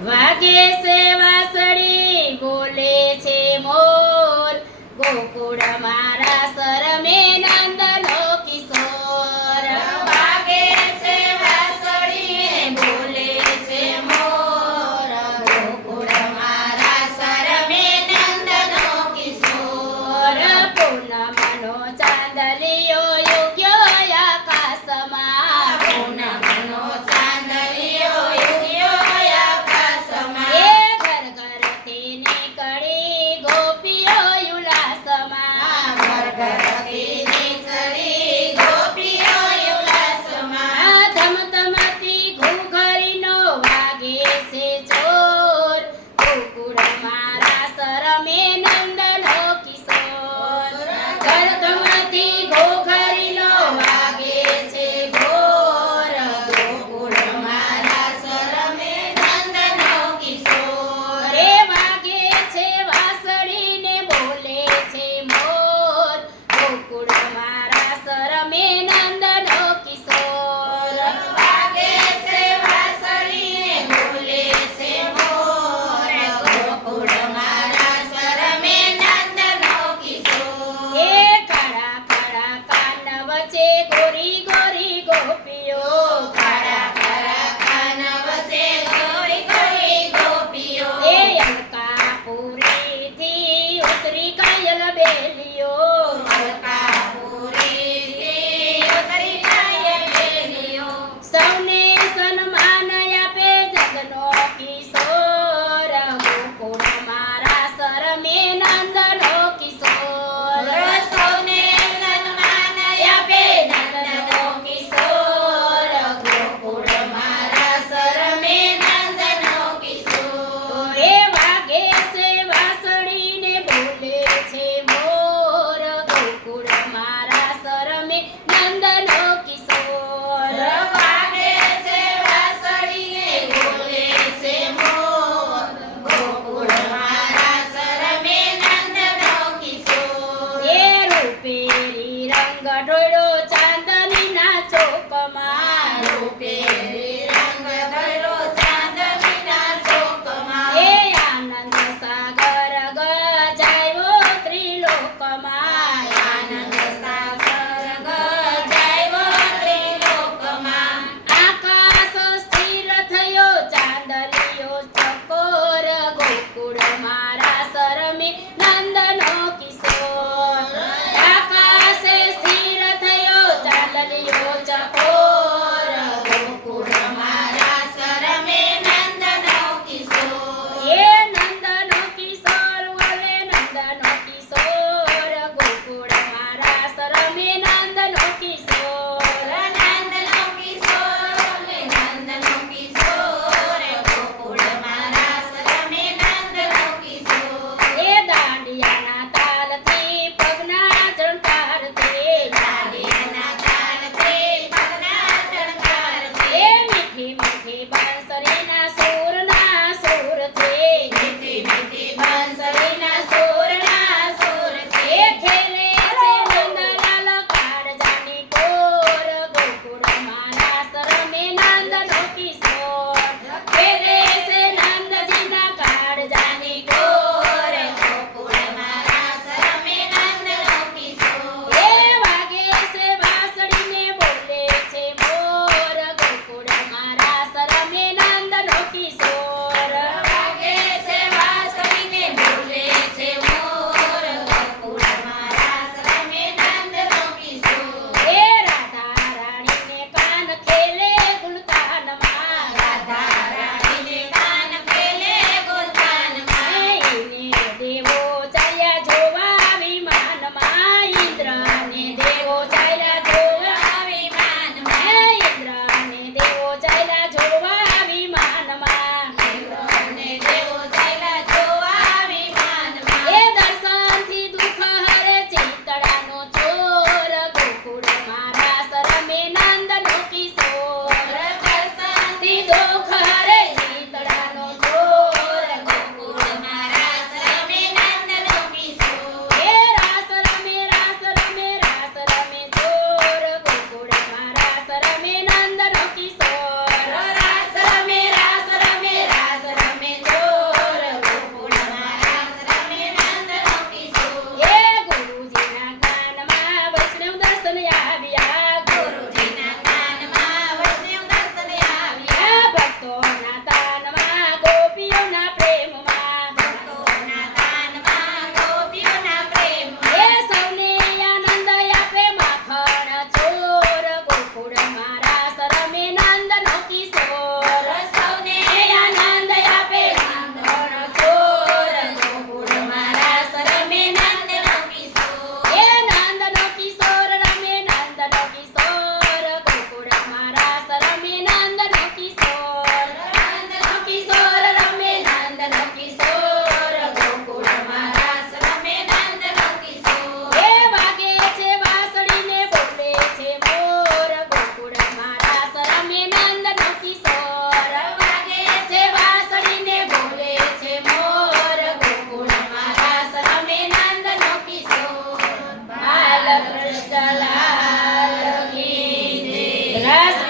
વાગે છે વાંસળી બોલે છે મોર ગોકુળ મારા સરમે નંદનો કિશોર વાગે છે વાંસળી બોલે છે મોર ગોકુળ મારા સરમે નંદનો કિશોર પૂનમનો ચાંદલિયો યુગ્યો આકાશમાં પૂનમનો ચાંદલિયો યુગ્યો આકાશમાં એ ઘર ઘરથી નીકળી ગોપીઓ ઉલ્લાસમાં ઘર ઘરથી નીકળી ગોપીઓ ઉલ્લાસમાં ધમધમતી ઘૂઘરીનો વાગે છે ચોર ગોકુળ મારા સરમે નંદનો કિશોર ધમધમતી ઘૂઘરીનો વાગે છે ઘોર ગોકુળ મારા સરમે નંદનો કિશોર રે વાગે છે વાંસળીને બોલે છે મોર ગોકુળ મારા સરમે નંદનો કિશોર વાગે છે વાંસળીને બોલે છે મોર ગોકુળ મારા સરમે નંદનો કિશોર એ કાળા કાળા કાન વચ્ચે ગોરી ગોરી ગોપીઓ કાળા કાળા કાન વચ્ચે ગોરી ગોરી ગોપીઓ એ અલકાપુરીથી ઉતરી કાયલ બેલીઓ અલકાપુરીથી ઉતરી કાયલ બેલીઓ સૌને સન્માન આપે જગનો કિશોર ગોકુળ મારા સરમે નંદનો કિશોર સૌને સન્માન આપે નંદનો કિશોર ગોકુળ મારા સરમે નંદનો કિશોર એ વાગે છે વાંસળીને બોલે છે મોર ગોકુળ મારા સરમે નંદનો કિશોર વાગે છે વાંસળીને બોલે છે મોર ગોકુળ મારા સરમે નંદનો કિશોર એ રૂપેરી રંગ ઢોળ્યો ચાંદનીના ચોકમાં રૂપેરી રંગ ધરો ચાંદનીના ચોકમાં એ આનંદ સાગર ગજાયો ત્રિલોકમાં આનંદ સાગર ગજાયો ત્રિલોકમાં આકાશ સ્થિર થયો ચાંદલિયો ચકોર ગોકુળ મારા સરમે નંદનો કિશોર આકાશે સ્થિર થયો ચાંદલિયો ચકોર ગોકુળ મારા સરમે નંદનો કિશોર એ નંદનો કિશોર વલે નંદનો કિશોર ગોકુળ મારા સરમે નંદનો કિશોર નંદનો કિશોર નંદનો કિશોર ગોકુળ મારા સરમે નંદનો કિશોર એ દાંડિયાના તાલથી પગના ઝણકારથી દાંડિયાના તાલથી પગના ઝણકારથી એ મીઠી મીઠી બાંસરીના સૂરના સૂરથી મીઠી મીઠી બાંસરીના સૂરના સૂરથી એ ખેલે છે નંદલાલ કાળજાની કોર ગોકુળ મારા સરમે નંદનો કિશોર ખેલે છે નંદજીના કાળજાની કોર ગોકુળ મારા સરમે નંદનો કિશોર એ વાગે છે વાંસળીને બોલે છે મોર ગોકુળ મારા સરમે નંદનો કિશોર વાગે છે વાંસળીને બોલે છે મોર ગોકુળ મારા સરમે નંદનો કિશોર એ રાધા રાણીને કાન ખેલે ગુલકાનમાં રાધા રાણીને રસ